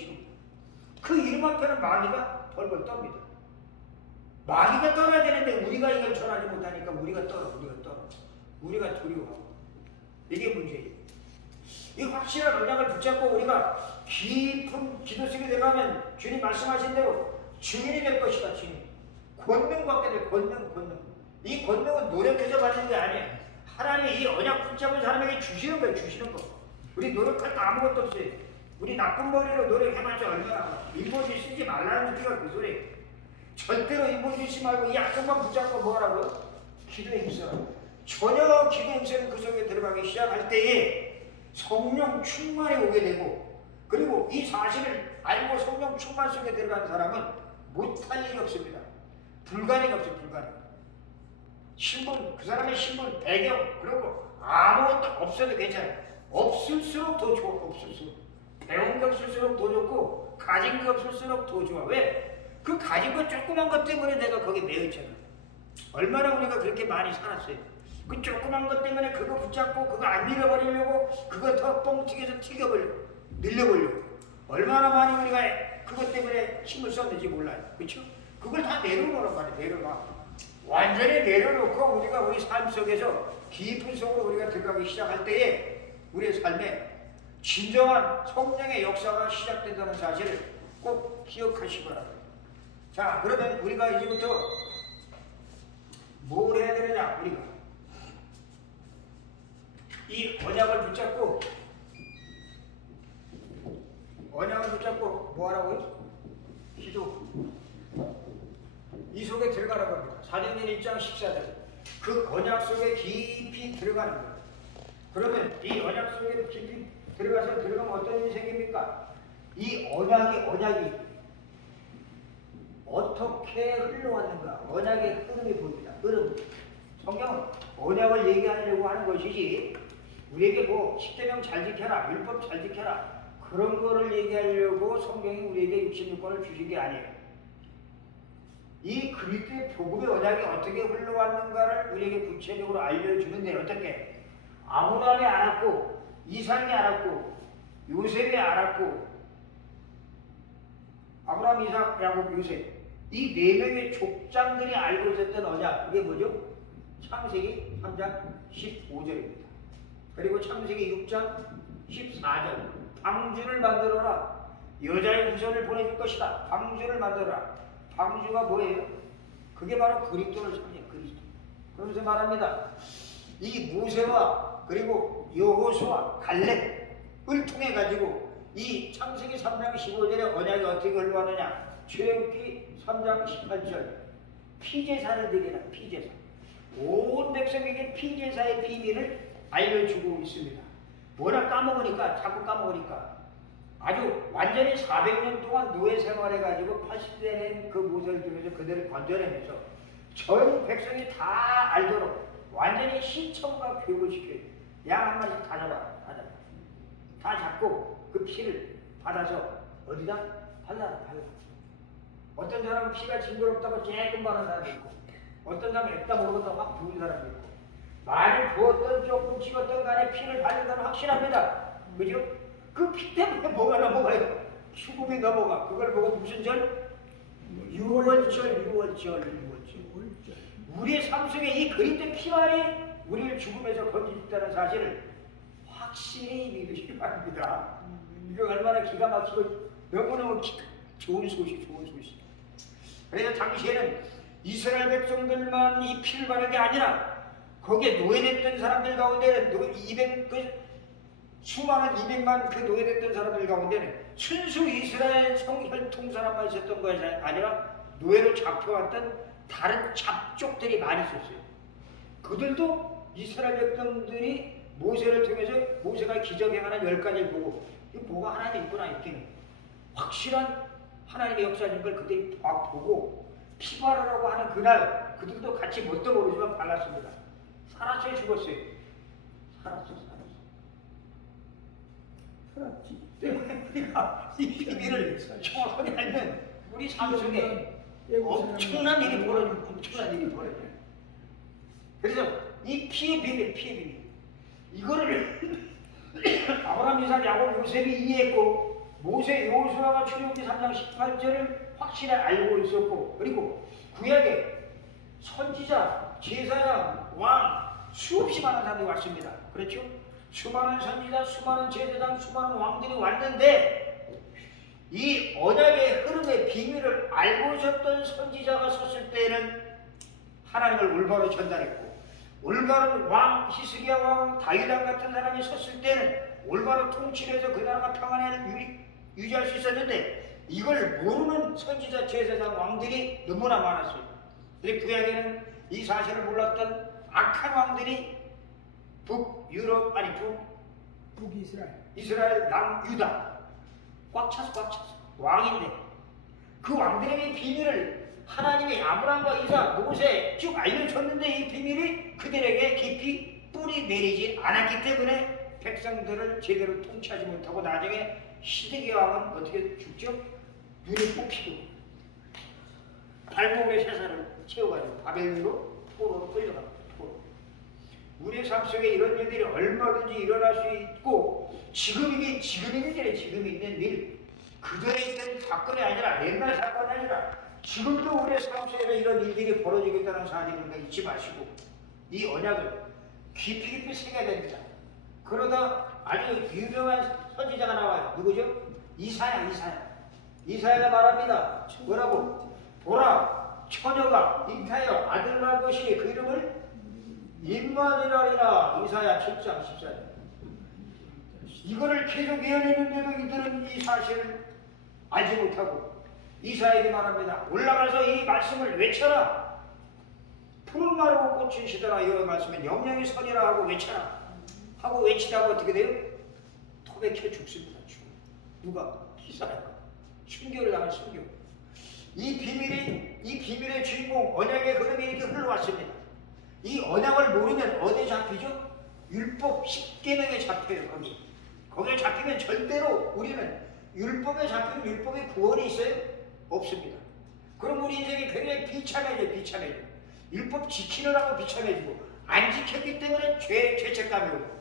그 이름 앞에는 마귀가 벌벌 떱니다. 마귀가 떠나야 되는데 우리가 이걸 전하지 못하니까 우리가 두려워하고 이게 문제예요. 이 확실한 언약을 붙잡고 우리가 깊은 기도 속에 들어가면 주님 말씀하신 대로 증인이 될 것이다. 증인. 권능 받게 될 권능. 이 권능은 노력해서 받는 게 아니에요. 하나님이 이 언약 붙잡은 사람에게 주시는 거예요. 주시는 거. 우리 노력할 거 아무것도 없어요. 우리 나쁜 머리로 노력해봤자 얼마나. 인본주의 쓰지 말라는 소리가 그 소리예요. 절대로 인본주의 쓰지 말고 이 약속만 붙잡고 뭐하라고요? 기도에 힘써라고. 전혀 기도에 힘쓰는 그 속에 들어가기 시작할 때에 성령 충만이 오게 되고, 그리고 이 사실을 알고 성령 충만 속에 들어간 사람은 못할 일이 없습니다. 불가능이 없어요. 불가능. 신분, 그 사람의 신분, 배경, 그리고 아무것도 없어도 괜찮아요. 없을수록 더 좋아. 없을수록. 배운 게 없을수록 더 좋고 가진 게 없을수록 더 좋아. 왜? 그 가진 것 조그만 것 때문에 내가 거기에 매여있잖아. 얼마나 우리가 그렇게 많이 살았어요. 그 조그만 것 때문에 그거 붙잡고 그거 안 잃어버리려고 그거 더 뻥튀겨서 튀겨버리려고 늘려보려고 얼마나 많이 우리가 그것 때문에 힘을 썼는지 몰라요. 그렇죠? 그걸 다 내려놓으란 말이에요. 내려놔. 완전히 내려놓고 우리가 우리 삶 속에서 깊은 속으로 우리가 들어가기 시작할 때에 우리의 삶에 진정한 성령의 역사가 시작된다는 사실을 꼭 기억하시기 바랍니다. 자, 그러면 우리가 이제부터 뭘 해야 되느냐? 우리가 이 언약을 붙잡고 뭐 하라고요? 기도. 이 속에 들어가라고 합니다. 사도행전 1장 14절. 그 언약 속에 깊이 들어가는 거예요. 그러면 이 언약 속에 깊이 들어가면 어떤 일이 생깁니까? 이 언약이 어떻게 흘러왔는가? 언약의 흐름이 보입니다. 흐름. 성경은 언약을 얘기하려고 하는 것이지 우리에게 뭐 십계명 잘 지켜라, 율법 잘 지켜라 그런 거를 얘기하려고 성경이 우리에게 66권을 주신 게 아니에요. 이 그리스도의 복음의 언약이 어떻게 흘러왔는가를 우리에게 구체적으로 알려주는데 어떻게? 아브라함이 알았고 이삭이 알았고 요셉이 알았고 아브라함, 이삭, 야곱, 요셉 이 네 명의 족장들이 알고 있었던 언약 그게 뭐죠? 창세기 3장 15절입니다. 그리고 창세기 6장 14절 방주를 만들어라. 여자의 후손을 보내줄 것이다. 방주를 만들어라. 방주가 뭐예요? 그게 바로 그리스도를 상징해요. 그리스도. 그러면서 말합니다. 이 모세와 그리고 여호수아 갈렙을 통해 가지고 이 창세기 3장 15절의 언약이 어떻게 흘러왔느냐? 출애굽기 3장 18절 피제사를 드리라. 피제사. 온 백성에게 피제사의 비밀을 알려주고 있습니다. 워낙 자꾸 까먹으니까 아주 완전히 400년 동안 노예 생활해가지고 80대 된 그 모세를 통해서 그들을 건져내면서 전 백성이 다 알도록 완전히 시청과 교육을 시켜요. 양 한 마리씩 다 잡아. 다 잡고 그 피를 받아서 어디다? 발라. 어떤 사람은 피가 징그럽다고 조금 바른 사람이 있고 어떤 사람은 액다 모르겠다고 확 부은 사람이 있고 많이 부었던 조금 찍었던 간에 피를 바른 사람은 확실합니다. 그죠? 그 피 때문에 뭐가 넘어가요? 죽음이 넘어가. 그걸 보고 무슨 절? 유월절. 우리의 삶 속에 이 그리스도 피만이 우리를 죽음에서 건지셨다는 사실을 확실히 믿으시기 바랍니다. 이거 얼마나 기가 막히고 너무너무 좋은 소식. 그래서 당시에는 이스라엘 백성들만 이 피를 바른 게 아니라 거기에 노예됐던 사람들 가운데는 수많은 200만 그 노예됐던 사람들 가운데는 순수 이스라엘 혈통 사람만 있었던 것이 아니라 노예로 잡혀왔던 다른 잡족들이 많이 있었어요. 그들도 이스라엘 백성들이 모세를 통해서 모세가 기적행하는 10가지를 보고 이 뭐가 하나님이 있구나 이렇게 확실한 하나님의 역사인 걸 그들이 보고 피바르라고 하는 그날 그들도 같이 뭣도 모르지만 발랐습니다. 살았어요, 죽었어요? 살았지. 때문에 우리가 이 비밀을 정확하게 알면 우리 삶 속에 엄청난 일이 벌어져요. 그래서 이 피의 비밀 이거를 아브라함, 이삭, 야곱, 요셉이 이해했고 모세, 여호수아가 출애굽기 3장 18절을 확실히 알고 있었고 그리고 구약에 선지자, 제사장, 왕 수없이 많은 사람들이 왔습니다. 그렇죠? 수많은 선지자, 수많은 제사장, 수많은 왕들이 왔는데 이 언약의 흐름의 비밀을 알고 있었던 선지자가 섰을 때는 하나님을 올바로 전달했고 올바른 왕, 히스기야 왕, 다윗 왕 같은 사람이 섰을 때는 올바로 통치를 해서 그 나라가 평안을 유지할 수 있었는데 이걸 모르는 선지자, 제사장, 왕들이 너무나 많았어요. 그런데 구약에는 이 사실을 몰랐던 악한 왕들이 이스라엘 남유다 꽉 찼어. 왕인데 그 왕들에게 비밀을 하나님이 아브라함과 이삭, 모세 쭉 알려줬는데 이 비밀이 그들에게 깊이 뿌리 내리지 않았기 때문에 백성들을 제대로 통치하지 못하고 나중에 시드기야 왕은 어떻게 죽죠? 눈이 뽑히고 발목에 쇠사를 채워가지고 바벨론으로 포로로 끌려갑니다. 우리의 삶 속에 이런 일들이 얼마든지 일어날 수 있고 지금이 있는 일 그전에 있던 사건이 아니라 옛날 사건이 아니라 지금도 우리의 삶 속에 이런 일들이 벌어지겠다는 사실을 잊지 마시고 이 언약을 깊이 새겨야 됩니다. 그러다 아주 유명한 선지자가 나와요. 누구죠? 이사야가 말합니다. 뭐라고? 보라, 처녀가 잉타하여 아들을 낳을 것이 그 이름을 임마누엘이라. 이사야 7장 14절. 이거를 계속 예언했는데도 이들은 이 사실을 알지 못하고 이사야에게 말합니다. 올라가서 이 말씀을 외쳐라. 푸른 마르고 꽃은 시더라. 이 말씀은 영영이 선이라 하고 외쳐라. 하고 외치다가 어떻게 돼요? 토백혀 죽습니다. 누가? 이사야가. 순교를 당한 순교. 이 비밀의 주인공 언약의 흐름이 이렇게 흘러왔습니다. 이 언약을 모르면 어디에 잡히죠? 율법 10계명에 잡혀요. 거기에 잡히면 절대로 우리는 율법에 잡히면 율법의 구원이 있어요? 없습니다. 그럼 우리 인생이 굉장히 비참해져. 율법 지키느라고 비참해지고 안 지켰기 때문에 죄책감이 오고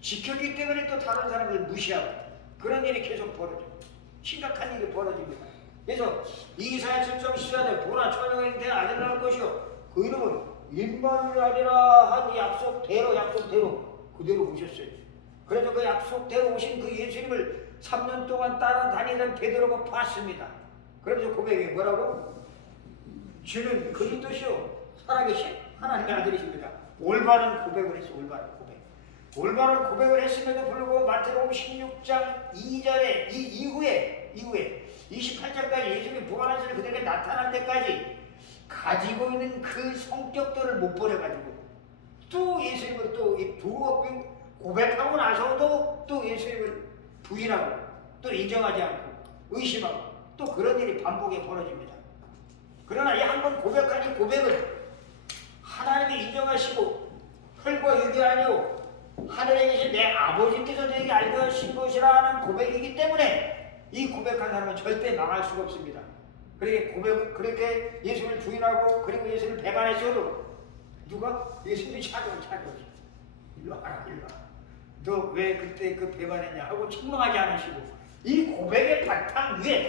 지켰기 때문에 또 다른 사람들 무시하고 그런 일이 계속 벌어져요. 심각한 일이 벌어집니다. 그래서 이사야 7장 14절 보라 처녀가 잉태하여 아들을 낳을 것이요 그 이름은 임마누엘이라 한 약속대로 그대로 오셨어요. 그래서 그 약속대로 오신 그 예수님을 3년 동안 따라다니던 베드로가 봤습니다. 그러면서 고백해 뭐라고? 주는 그리스도시요 살아계신 하나님의 아들이십니다. 올바른 고백을 했어요. 올바른 고백을 했음에도 불구하고 마태복음 16장 2절에 이후에 28장까지 예수님이 부활하셔서 그들에게 나타날 때까지 가지고 있는 그 성격들을 못 버려가지고 또 예수님을 또 고백하고 나서도 또 예수님을 부인하고 또 인정하지 않고 의심하고 또 그런 일이 반복에 벌어집니다. 그러나 이 한 번 고백한 이 고백은 하나님이 인정하시고 혈과 육이 아니오 하늘에 계신 내 아버지께서 내게 알게 하신 것이라는 고백이기 때문에 이 고백한 사람은 절대 망할 수가 없습니다. 그렇게 예수를 부인하고 그리고 예수를 배반했어도 누가? 예수님이 찾아오지. 일로 와라. 너 왜 그때 그 배반했냐 하고 책망하지 않으시고 이 고백의 바탕 위에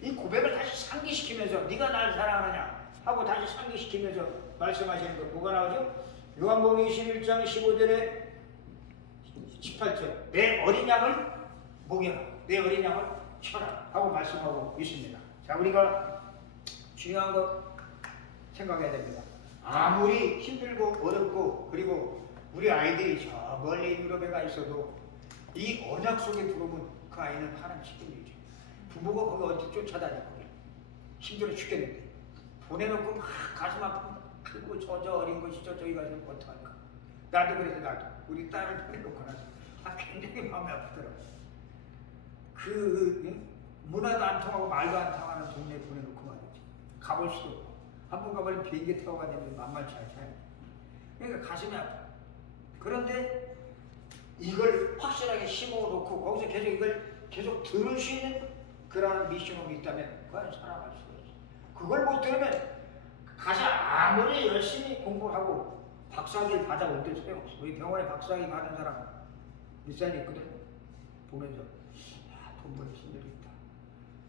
이 고백을 다시 상기시키면서 상기시키면서 네가 날 사랑하느냐 하고 다시 상기시키면서 말씀하시는 거 뭐가 나오죠? 요한복음 21장 15절에 18절 내 어린 양을 목여라 내 어린 양을 쳐라 하고 말씀하고 있습니다. 자 우리가 중요한 거 생각해야 됩니다. 아무리 힘들고 어렵고 그리고 우리 아이들이 저 멀리 유럽에 가 있어도 이 언약 속에 들어오면 그 아이는 하나님 시키죠. 부모가 거기 어디 쫓아다니고 힘들어 죽겠는데 보내놓고 막 가슴 아프고 저 어린 것이 저기 가서 어떡할까. 나도 그래서 나도 우리 딸을 보내놓고 나서 굉장히 마음이 아프더라고. 그 문화도 안 통하고 말도 안 통하는 동네에 보내놓고 말이지. 가볼 수도 없고 한 번 가버리면 비행기 타고 가냐면 만만치 않잖아요. 그러니까 가슴이 아파. 그런데 이걸 확실하게 심어놓고 거기서 계속 이걸 계속 들을 수 있는 그러한 미션업이 있다면 그건 살아갈 수가 있어. 그걸 못 들으면 가서 아무리 열심히 공부를 하고 박사학위를 받아올 때 소용없어. 우리 병원에 박사학위 받은 사람 몇 살이 있거든. 보면서 돈 벌기 힘들겠다.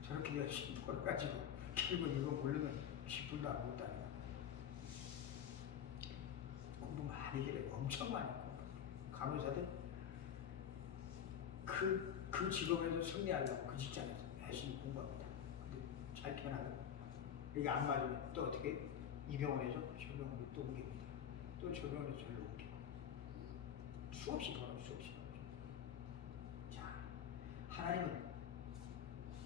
저렇게 열심히 벌어가지고 결국 이거 모르면 10분도 안 못다니까. 공부 많이 들어요. 엄청 많이 공부. 간호사들 그 직업에서 승리하려고 그 직장에서 열심히 공부합니다. 근데 잘 편하고 이게 안 맞으면 또 어떻게 이 병원에서 저 병원으로 또 옮깁니다. 또 저 병원에서 저로 옮기고 수없이 벌어 수없이 벌어. 자 하나님은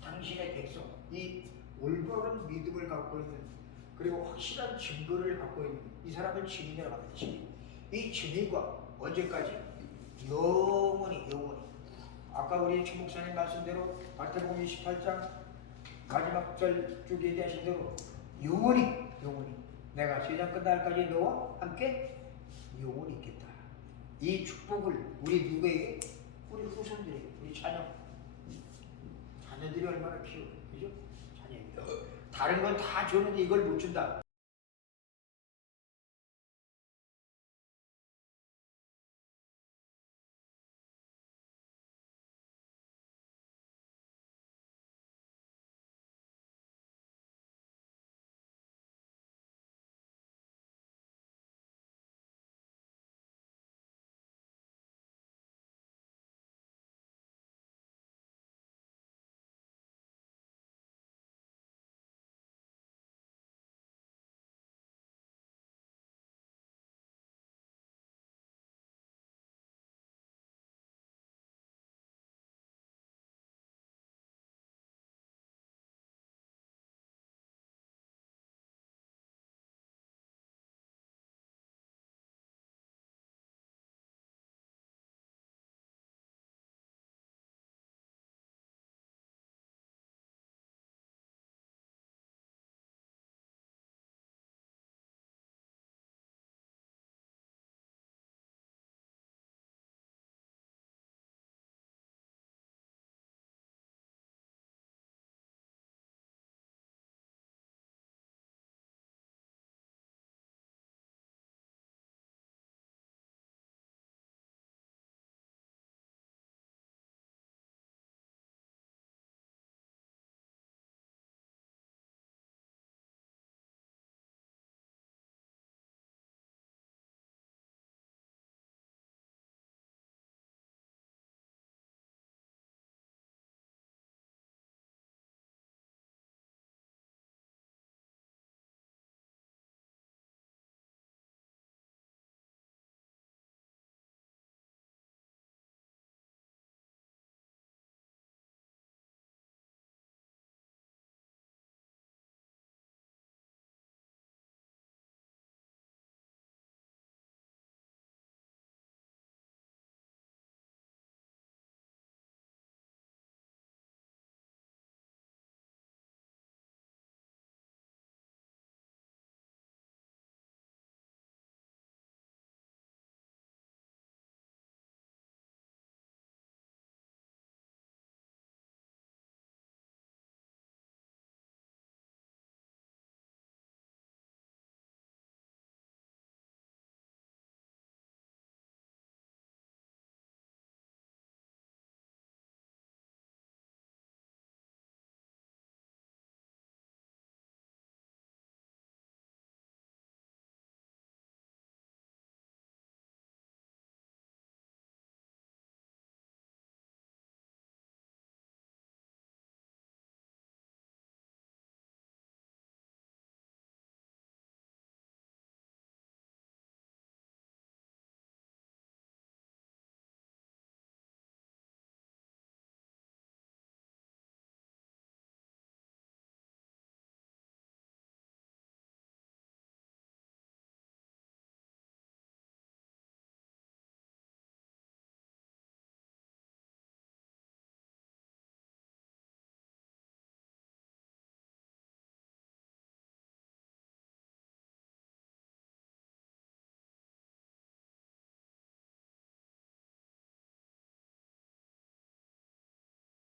당신의 백성 이 올바른 믿음을 갖고 있는 그리고 확실한 증거를 갖고 있는 이 사람을 증인이라고 합니다. 증인. 이 증인과 언제까지? 영원히 아까 우리 최 목사님 말씀대로 마태복음 28장 마지막 절 쭉 얘기하신 대로 영원히 내가 세상 끝날까지 너와 함께 영원히 있겠다. 이 축복을 우리 누구에게? 우리 후손들에게, 우리 자녀들이 얼마나 귀여워, 그죠? 자녀들 다른 건 다 줬는데 이걸 못 준다.